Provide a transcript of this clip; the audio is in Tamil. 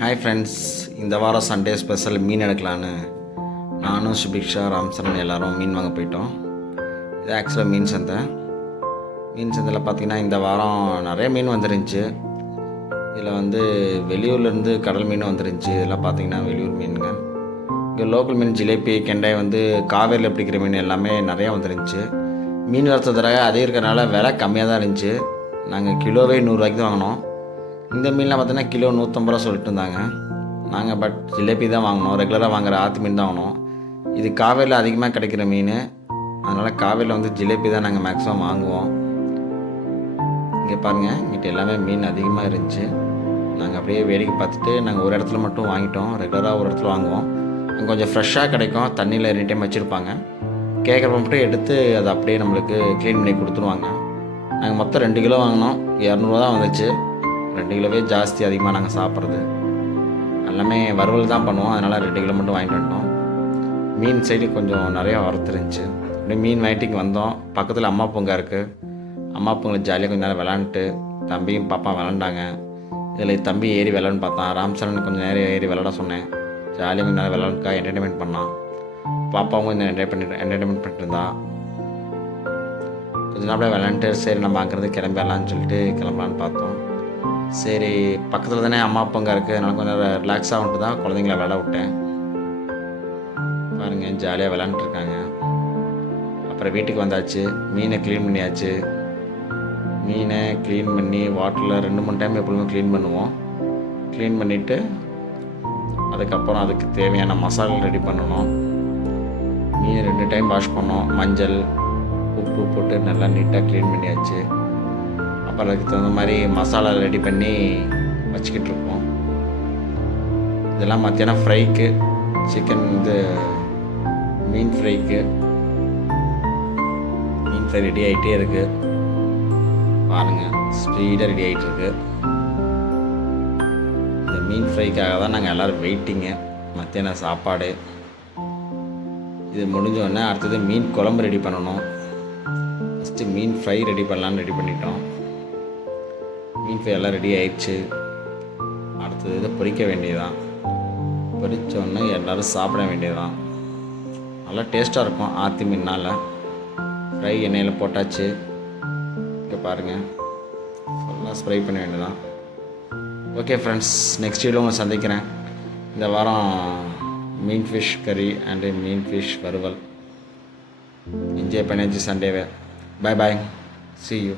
ஹாய் ஃப்ரெண்ட்ஸ், இந்த வாரம் சண்டே ஸ்பெஷல் மீன் எடுக்கலான்னு நானும் சுபிக்ஷா ராம்சரன் எல்லோரும் மீன் வாங்க போயிட்டோம். இது ஆக்சுவலாக மீன் சந்தையில் பார்த்திங்கன்னா இந்த வாரம் நிறைய மீன் வந்துருந்துச்சு. இதில் வெளியூர்லேருந்து கடல் மீன் வந்துருந்துச்சு. இதெல்லாம் பார்த்திங்கன்னா வெளியூர் மீனுங்க. இங்கே லோக்கல் மீன் ஜிலேபி, கெண்டாய் காவேரியில் பிடிக்கிற மீன் எல்லாமே நிறையா வந்துருந்துச்சு. மீன் வளர்த்ததுக்காக அதே இருக்கிறனால விலை கம்மியாக தான் இருந்துச்சு. நாங்கள் கிலோவே 100 தான் வாங்கினோம். இந்த மீன்லாம் பார்த்தீங்கன்னா கிலோ 150 ரூபா சொல்லிட்டு இருந்தாங்க. நாங்கள் ஜிலேபி தான் வாங்கினோம். ரெகுலராக வாங்குகிற ஆற்று மீன் தான் வாங்கினோம். இது காவேரியில் அதிகமாக கிடைக்கிற மீன். அதனால் காவேரியில் ஜிலேபி தான் நாங்கள் மேக்ஸிமம் வாங்குவோம். இங்கே பாருங்கள், இங்கிட்ட எல்லாமே மீன் அதிகமாக இருந்துச்சு. நாங்கள் அப்படியே வேடிக்கை பார்த்துட்டு நாங்கள் ஒரு இடத்துல மட்டும் வாங்கிட்டோம். ரெகுலராக ஒரு இடத்துல வாங்குவோம். அங்கே கொஞ்சம் ஃப்ரெஷ்ஷாக கிடைக்கும். தண்ணியில் எனி டைம் வச்சுருப்பாங்க. கேட்குறப்ப மட்டும் எடுத்து அதை அப்படியே நம்மளுக்கு க்ளீன் பண்ணி கொடுத்துருவாங்க. நாங்கள் மொத்தம் 2 கிலோ வாங்கினோம். 200 தான் வந்துச்சு. 2 கிலோவே ஜாஸ்தி. அதிகமாக நாங்கள் சாப்பிட்றது எல்லாமே வறுவல் தான் பண்ணுவோம். அதனால் 2 கிலோ மட்டும் வாங்கிட்டு வந்துட்டோம். மீன் சைடு கொஞ்சம் நிறையா வறுத்துருந்துச்சு. அப்படியே மீன் வாங்கிட்டு இங்கே வந்தோம். பக்கத்தில் அம்மா பூங்கா இருக்குது. அம்மா பூங்கில் ஜாலியாக கொஞ்சம் நேரம் விளாண்டுட்டு தம்பியும் பாப்பா விளாண்டாங்க. இதில் தம்பி ஏறி விளாட்னு பார்த்தான். ராம்சரன் கொஞ்சம் நேரம் ஏறி விளாட சொன்னேன். ஜாலியாக கொஞ்சம் நேரம் விளாண்டுக்கா என்டர்டைன்மெண்ட் பண்ணான். பாப்பாவும் கொஞ்சம் என்டர்டைன்மெண்ட் பண்ணிட்டு இருந்தா. கொஞ்சம் அப்படியே விளாண்டுட்டு சரி நம்ம அங்கேருந்து கிளம்பிடலான்னு சொல்லிட்டு கிளம்பலான்னு பார்த்தோம். சரி, பக்கத்தில் தானே அம்மா அப்பாங்க இருக்குது. அதனால் கொஞ்சம் ரிலாக்ஸ் ஆகிட்டு தான் குழந்தைங்கள விளாட விட்டேன். பாருங்கள், ஜாலியாக விளாண்டுருக்காங்க. அப்புறம் வீட்டுக்கு வந்தாச்சு. மீனை க்ளீன் பண்ணியாச்சு. மீனை க்ளீன் பண்ணி வாட்டரில் 2-3 டைம் எப்பொழுதுமே க்ளீன் பண்ணுவோம். க்ளீன் பண்ணிவிட்டு அதுக்கப்புறம் அதுக்கு தேவையான மசாலா ரெடி பண்ணணும். மீனை 2 டைம் வாஷ் பண்ணோம். மஞ்சள் உப்பு போட்டு நல்லா நீட்டாக க்ளீன் பண்ணியாச்சு. அப்புறம் அதுக்கு தகுந்த மாதிரி மசாலா ரெடி பண்ணி வச்சுக்கிட்டு இருக்கோம். இதெல்லாம் மத்தியானம் ஃப்ரைக்கு, சிக்கன் மீன் ஃப்ரைக்கு. மீன் ஃப்ரை ரெடி ஆகிட்டே இருக்குது. பாருங்கள், ஸ்பீடாக ரெடி ஆகிட்டுருக்கு. இந்த மீன் ஃப்ரைக்காக தான் நாங்கள் எல்லோரும் வெயிட்டிங்க. மத்தியானம் சாப்பாடு இது முடிஞ்சோடனே அடுத்தது மீன் குழம்பு ரெடி பண்ணணும். ஃபஸ்ட்டு மீன் ஃப்ரை ரெடி பண்ணலான்னு ரெடி பண்ணிட்டோம். மீன் ஃப்ரை எல்லாம் ரெடி ஆயிடுச்சு. அடுத்தது இதை பொரிக்க வேண்டியதுதான். பொரித்தோடனே எல்லோரும் சாப்பிட வேண்டியதுதான். நல்லா டேஸ்ட்டாக இருக்கும். ஆற்று மீனால் ஃப்ரை எண்ணெயில் போட்டாச்சு. இங்கே பாருங்கள், ஃபுல்லாக ஸ்ப்ரை பண்ண வேண்டியதுதான். ஓகே ஃப்ரெண்ட்ஸ், நெக்ஸ்ட் வீடியோ உங்களை சந்திக்கிறேன். இந்த வாரம் மீன் ஃபிஷ் கறி அண்டு மீன் ஃபிஷ் வறுவல் என்ஜாய் பண்ணியாச்சு சண்டேவை. பாய் பாய், see you.